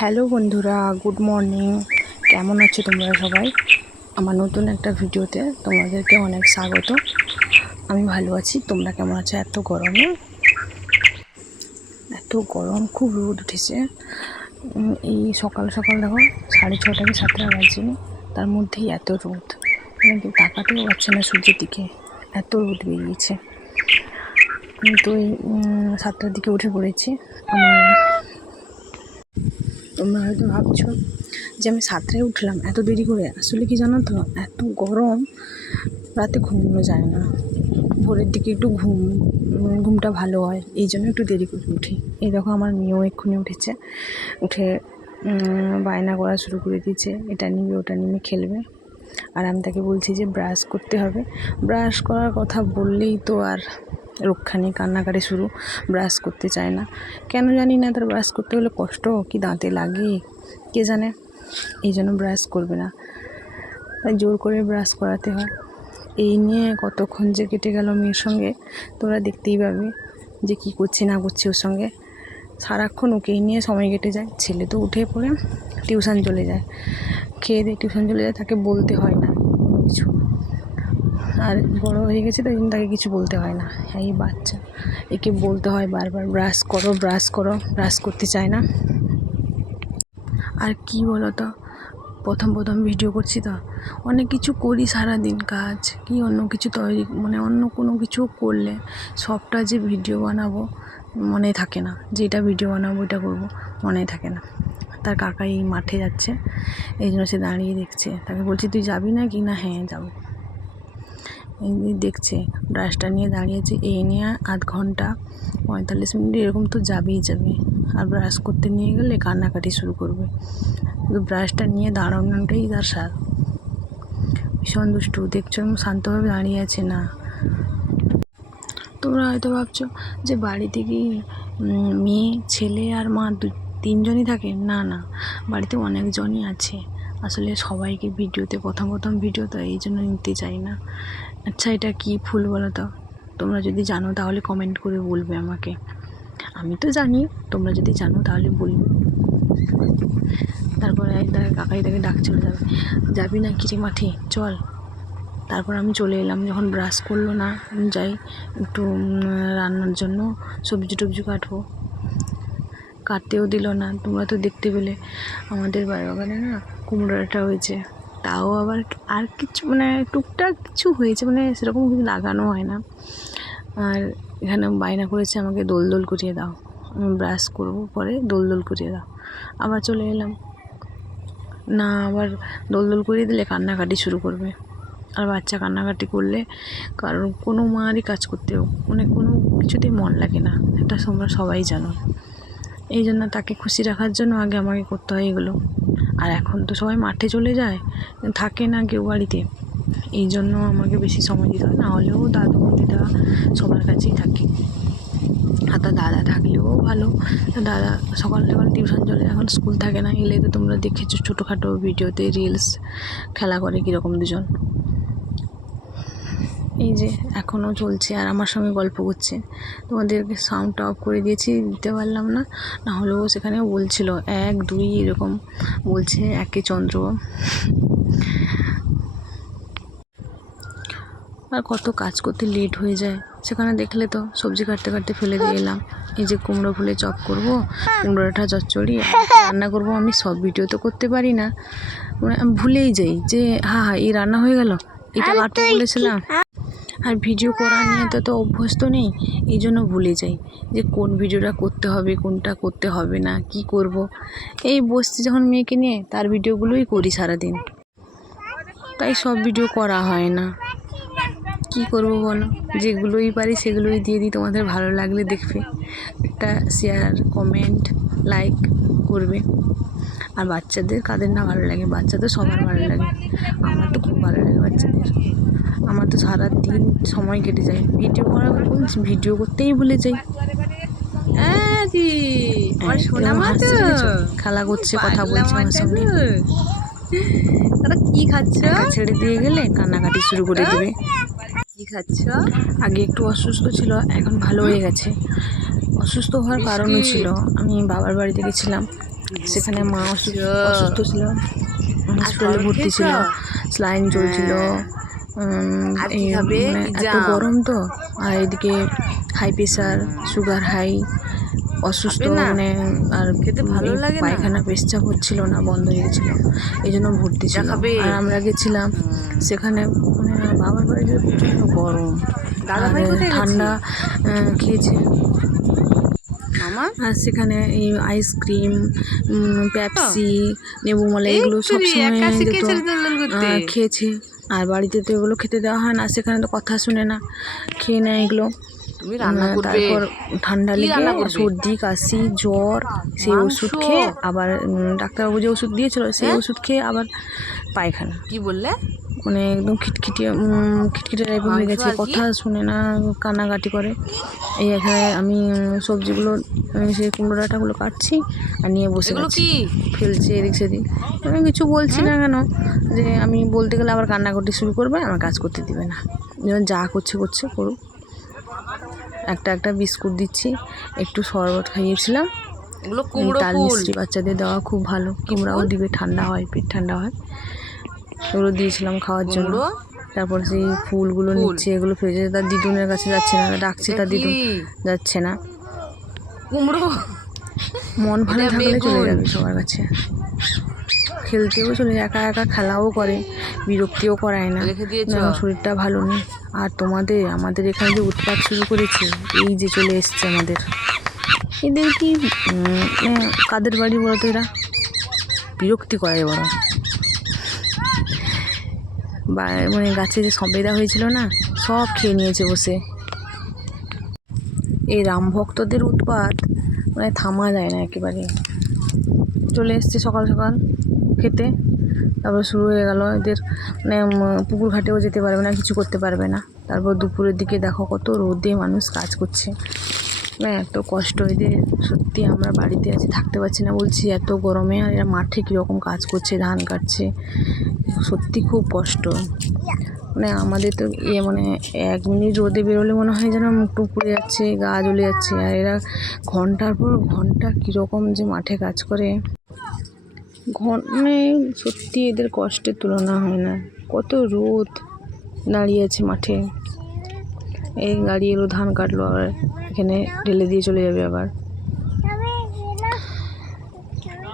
Hello বন্ধুরা, good morning. কেমন আছো তোমরা সবাই? আমার নতুন একটা ভিডিওতে তোমাদেরকে অনেক স্বাগত। আমি ভালো আছি, তোমরা কেমন আছো? এত গরম, খুব রোদ উঠেছে। এই সকাল সকাল দেখো 6:30 কি 7টা বাজেনি, তার মধ্যেই এত রোদ, মানে কেউ তাকাতেও পারছে না সূর্যের দিকে, এত রোদ বেরিয়েছে। আমি তো এই 7টার দিকে উঠে পড়েছি। তোমরা হয়তো ভাবছো যে আমি 7টায় উঠলাম এত দেরি করে, আসলে কি জানো তো, এত গরম, রাতে ঘুমানো যায় না। ভোরের দিকে একটু ঘুমটা ভালো হয়, এই জন্য একটু দেরি করে উঠি। এই দেখো আমার মেয়েও এক্ষুনি উঠেছে, উঠে বায়না করা শুরু করে দিয়েছে, এটা নিবে ওটা নিবে খেলবে। আর আমি তাকে বলছি যে ব্রাশ করতে হবে। ব্রাশ করার কথা বললেই তো আর রক্ষা নেই, কান্নাকাটি শুরু। ব্রাশ করতে চায় না, কেন জানি না। তার ব্রাশ করতে হলে কষ্ট, কি দাঁতে লাগে কে জানে, এই জন্য ব্রাশ করবে না, তাই জোর করে ব্রাশ করাতে হয়। এই নিয়ে কতক্ষণ যে কেটে গেল মেয়ের সঙ্গে, তোরা দেখতেই পাবে যে কি করছে না করছে ওর সঙ্গে। সারাক্ষণ ওকেই নিয়ে সময় কেটে যায়। ছেলে তো উঠে পড়ে টিউশন চলে যায়, খেয়ে দিয়ে টিউশন চলে যায়, তাকে বলতে হয় না কোনো কিছু। আর বড় হয়ে গেছে তাই জন্য তাকে কিছু বলতে হয় না। এই বাচ্চা, একে বলতে হয় বারবার ব্রাশ করো ব্রাশ করো, ব্রাশ করতে চায় না। আর কি বলো তো, প্রথম ভিডিও করছি তো, অনেক কিছু করি সারাদিন কাজ, কি অন্য কিছু তৈরি, মানে অন্য কোনো কিছু করলে সবটা যে ভিডিও বানাবো মনে থাকে না, যেটা ভিডিও বানাবো এটা করবো মনে থাকে না। তার কাকা এই মাঠে যাচ্ছে, এই জন্য সে দাঁড়িয়ে দেখছে। তাকে বলছি তুই যাবি না কি? না হ্যাঁ যাবো। এই দেখছে, ব্রাশটা নিয়ে দাঁড়িয়েছে, এই নিয়ে 1/2 ঘন্টা 45 মিনিট এরকম তো যাবেই যাবে। আর ব্রাশ করতে নিয়ে গেলে কান্নাকাটি শুরু করবে। ব্রাশটা নিয়ে দাঁড়ানোটাই তার সার। ভীষণ দুষ্টু, দেখছো শান্তভাবে দাঁড়িয়ে আছে না। তোমরা হয়তো ভাবছো যে বাড়িতে কি মেয়ে, ছেলে আর মা 3জনই থাকে? না না, বাড়িতে অনেকজনই আছে। আসলে সবাইকে ভিডিওতে প্রথম ভিডিও তো, এই জন্য নিতে চাই না। আচ্ছা, এটা কি ফুল বলো তো? তোমরা যদি জানো তাহলে কমেন্ট করে বলবে আমাকে। আমি তো জানি, তোমরা যদি জানো তাহলে বলবে। তারপরে কাকাই তাকে ডাক চলে যাবি না কিরে মাঠে, চল। তারপর আমি চলে এলাম, যখন ব্রাশ করলো না, যাই একটু রান্নার জন্য সবজি টবজি কাটবো, কাটতেও দিল না। তোমরা তো দেখতে পেলে আমাদের বাগানে না কুমড়োটা হয়েছে, তাও আবার আর কিছু মানে টুকটাক কিছু হয়েছে, মানে সেরকম কিছু লাগানো হয় না। আর এখানে বায়না করেছে আমাকে দোল করিয়ে দাও, আমি ব্রাশ করবো পরে দোল করিয়ে দাও। আবার চলে এলাম, না আবার দোল করিয়ে দিলে কান্নাকাটি শুরু করবে। আর বাচ্চা কান্নাকাটি করলে কারণ কোনো মারই কাজ করতেও মানে কোনো কিছুতেই মন লাগে না, এটা তোমরা সবাই জানো। এই জন্য তাকে খুশি রাখার জন্য আগে আমাকে করতে হয় এগুলো। আর এখন তো সবাই মাঠে চলে যায়, থাকে না কেউ বাড়িতে, এই জন্য আমাকে বেশি সময় দিতে হয়। না হলেও দাদু দিদা সবার কাছেই থাকে। আর তার দাদা থাকলেও ভালো, দাদা সকাল টিউশন চলে, এখন স্কুল থাকে না। এলে তো তোমরা দেখেছো ছোটোখাটো ভিডিওতে রিলস খেলা করে কীরকম দুজন। এই যে এখনও চলছে আর আমার সঙ্গে গল্প করছে। তোমাদেরকে সাউন্ডটা অফ করে দিতে পারলাম না, না হলেও সেখানে বলছিল 1 2 এরকম বলছে, একে চন্দ্র। আর কত কাজ করতে লেট হয়ে যায়, সেখানে দেখলে তো সবজি কাটতে ফেলে দিয়ে এলাম। এই যে কুমড়ো ফুলে চপ করবো, কুমড়োটা চচ্চড়ি রান্না করব। আমি সব ভিডিও তো করতে পারি না, মানে আমি ভুলেই যাই যে হ্যাঁ এই রান্না হয়ে গেল, এটা কাটতে বলেছিলাম। আর ভিডিও করা নিয়ে তো অভ্যস্ত নেই, এই জন্য ভুলে যাই যে কোন ভিডিওটা করতে হবে, কোনটা করতে হবে না, কি করব। এই বসছি যখন মেয়েকে নিয়ে, তার ভিডিওগুলোই করি সারাদিন, তাই সব ভিডিও করা হয় না। কি করব বলো, যেগুলোই পারি সেগুলোই দিয়ে দিই। তোমাদের ভালো লাগলে দেখবে, একটা শেয়ার কমেন্ট লাইক করবে। আর বাচ্চাদের কাদের না ভালো লাগে, বাচ্চা তো সবার ভালো লাগে, আমার তো খুব ভালো লাগে বাচ্চাদের। আমার তো সারাদিন সময় কেটে যায় ভিডিও করা, বলছি ভিডিও করতেই ভুলে যাই। খেলা করছে, কথা বলছে আমার সঙ্গে। কি খাচ্ছ? ছেড়ে দিয়ে গেলে কান্নাকাটি শুরু করে দেবে। কি খাচ্ছ? আগে একটু অসুস্থ ছিল, এখন ভালো হয়ে গেছে। অসুস্থ হওয়ার কারণও ছিল, আমি বাবার বাড়িতে গেছিলাম, সেখানে মা অসুস্থ ছিল, হসপিটালে ভর্তি ছিল, স্লাইন চলছিল। এই মানে এত গরম তো, আর এদিকে হাই প্রেশার, সুগার হাই, অসুস্থ, মানে আর পায়খানা পেচ্ছাপ হচ্ছিল না, বন্ধ হয়ে গেছিল, এই জন্য ভর্তি ছিল। আর আমরা গেছিলাম সেখানে, মানে বাবার বাড়িতে প্রচণ্ড গরম আর ঠান্ডা খেয়েছে। আর সেখানে এই আইসক্রিম, পেপসি, লেবু মালা এগুলো সবসময় যেত, খেয়েছে। আর বাড়িতে তো এগুলো খেতে দেওয়া হয় না, সেখানে তো কথা শুনে না, খেয়ে নেয় এগুলো। তারপর ঠান্ডা লেগে সর্দি, কাশি, জ্বর, সেই ওষুধ খেয়ে আবার ডাক্তারবাবু যে ওষুধ দিয়েছিল সেই ওষুধ খেয়ে আবার পায়খানা। কি বললে? মানে একদম খিটখিটে টাইপের হয়ে গেছে, কথা শুনে না, কান্নাকাটি করে। এই এখানে আমি সবজিগুলো, সেই কুমড়ো ডাঁটাগুলো কাটছি আর নিয়ে বসে গেছি, ফেলছে এদিক সেদিক। আমি কিছু বলছি না কেন, যে আমি বলতে গেলে আবার কান্নাকাটি শুরু করবে, আমার কাজ করতে দিবে না। যেমন যা করছে করুক। একটা বিস্কুট দিচ্ছি, একটু শরবত খাইয়েছিলাম। তাল মিষ্টি বাচ্চাদের দেওয়া খুব ভালো, তোমরাও দিবে, ঠান্ডা হয়, পেট ঠান্ডা হয়। এগুলো দিয়েছিলাম খাওয়ার জন্য। তারপর সেই ফুলগুলো নিচ্ছে, এগুলো ফেলেছে, তার দিদুনের কাছে যাচ্ছে না, ডাকছে, তার দিদুন যাচ্ছে না। মন ভালো থাকলে চলে যাবে সবার কাছে, খেলতেও চলে যায়, একা একা খেলাও করে, বিরক্তিও করায় না, শরীরটা ভালো নেই। আর আমাদের এখানে যে উৎপাত শুরু করেছে, এই যে চলে এসছে আমাদের, এদের কি কাদের বাড়ি বলতো, এরা বিরক্তি করে বড়। মানে গাছে যে সবেদা হয়েছিল না, সব খেয়ে নিয়েছে বসে। এই রাম ভক্তদের উৎপাত মানে থামা যায় না একেবারে। চলে এসছে সকাল সকাল খেতে, তারপর শুরু হয়ে গেল এদের, মানে পুকুর ঘাটেও যেতে পারবে না, কিছু করতে পারবে না। তারপর দুপুরের দিকে দেখো কত রোদে মানুষ কাজ করছে, মানে এত কষ্ট এদের, সত্যি আমরা বাড়িতে আছি থাকতে পারছি না বলছি, এত গরমে। আর এরা মাঠে কীরকম কাজ করছে, ধান কাটছে, সত্যি খুব কষ্ট। মানে আমাদের তো মানে 1 মিনিট রোদে বেরোলে মনে হয় যেন মুখ টুক পুড়ে যাচ্ছে, গা জ্বলে যাচ্ছে। আর এরা ঘন্টার পর ঘন্টা কীরকম যে মাঠে কাজ করে, মানে সত্যি এদের কষ্টের তুলনা হয় না। কত রোদ দাঁড়িয়ে আছে মাঠে, এই গাড়ি এলো, ধান কাটলো, আবার এখানে ঢেলে দিয়ে চলে যাবে আবার।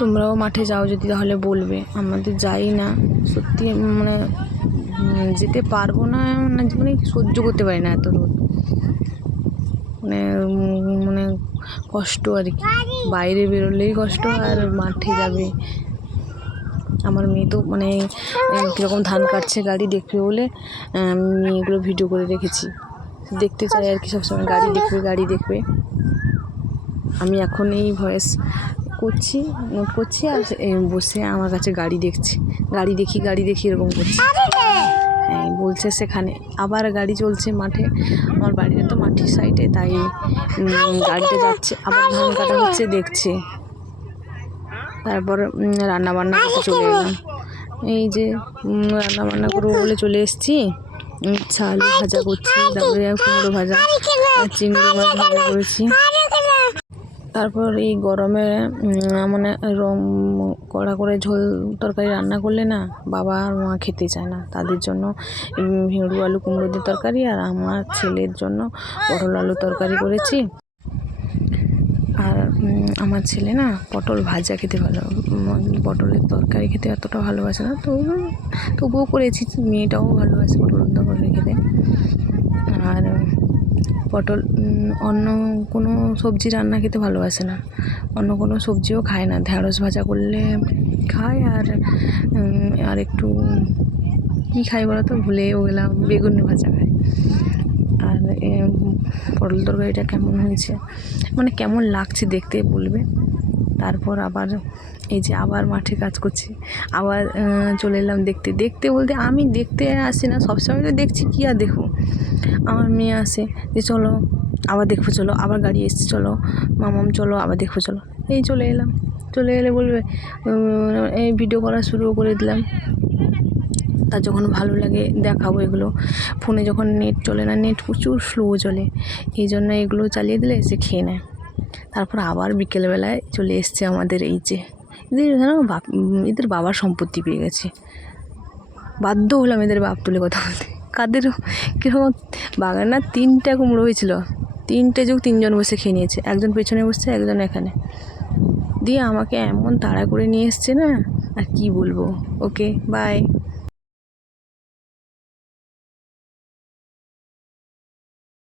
তোমরাও মাঠে যাও যদি, তাহলে বলবে। আমাদের যাই না, সত্যি মানে যেতে পারবো না, মানে সহ্য করতে পারি না এত রোদ, মানে কষ্ট আর কি। বাইরে বেরোলেই কষ্ট, আর মাঠে যাবে। আমার মেয়ে তো মানে কীরকম ধান কাটছে গাড়ি দেখবে বলে আমি এগুলো ভিডিও করে রেখেছি, দেখতে চাই আর কি সবসময়, গাড়ি দেখবে। আমি এখন এই ভয়েস নোট করছি আর বসে আমার কাছে গাড়ি দেখি এরকম করছি। হ্যাঁ বলছে সেখানে আবার গাড়ি চলছে মাঠে, আমার বাড়িটা তো মাটির সাইডে, তাই গাড়িতে যাচ্ছে, আবার ধান কাটা হচ্ছে দেখছে। তারপর রান্নাবান্না করতে চলে এলাম, এই যে রান্নাবান্না করবো বলে চলে এসেছি। আলু ভাজা করছি, তারপরে কুমড়ো ভাজা আর চিংড়ি মাছ ভাজা করেছি। তারপর এই গরমে মানে কড়া করে ঝোল তরকারি রান্না করলে না, বাবা আর মা খেতে চায় না, তাদের জন্য ভেড়ু আলু কুমড়ো দিয়ে তরকারি, আর আমার ছেলের জন্য পটল আলু তরকারি করেছি। আর আমার ছেলে না পটল ভাজা খেতে পটলের তরকারি খেতে এতটা ভালোবাসে না, তবুও করেছি, মেয়েটাও ভালোবাসে পটলের তরকারি খেতে। আর পটল অন্য কোনো সবজি রান্না খেতে ভালোবাসে না, অন্য কোনো সবজিও খায় না। ঢ্যাঁড়স ভাজা করলে খায়, আর একটু কী খাই বলো তো, ভুলেও গেলাম, বেগুন ভাজা খায়। আর পটল তরকারিটা কেমন হয়েছে, মানে কেমন লাগছে দেখতে বলবে। তারপর এই যে আবার মাঠে কাজ করছি, আবার চলে এলাম দেখতে বলতে আমি দেখতে আসি না, সবসময় তো দেখছি, কী আর দেখবো। আমার মেয়ে আসে যে চলো আবার দেখবো, চলো আবার গাড়ি এসছে, চলো মামাম চলো আবার দেখবো, চলো। এই চলে এলে বলবে, এই ভিডিও করা শুরু করে দিলাম। তার যখন ভালো লাগে দেখাবো এগুলো। ফোনে যখন নেট চলে না, নেট প্রচুর স্লো চলে, এই জন্য এগুলো চালিয়ে দিলে এসে খেয়ে নেয়। তারপর আবার বিকেলবেলায় চলে এসছে আমাদের এই যে এদের যেন এদের বাবার সম্পত্তি পেয়ে গেছে, বাধ্য হলাম এদের বাপ তুলে কথা বলতে। কাদের কীরকম বাগান না 3টে কুমড়ো হয়েছিল, 3টে যুগ 3জন বসে খেয়ে নিয়েছে, একজন পেছনে বসছে একজন এখানে, দিয়ে আমাকে এমন তাড়া করে নিয়ে এসছে না, আর কি বলবো। Okay bye.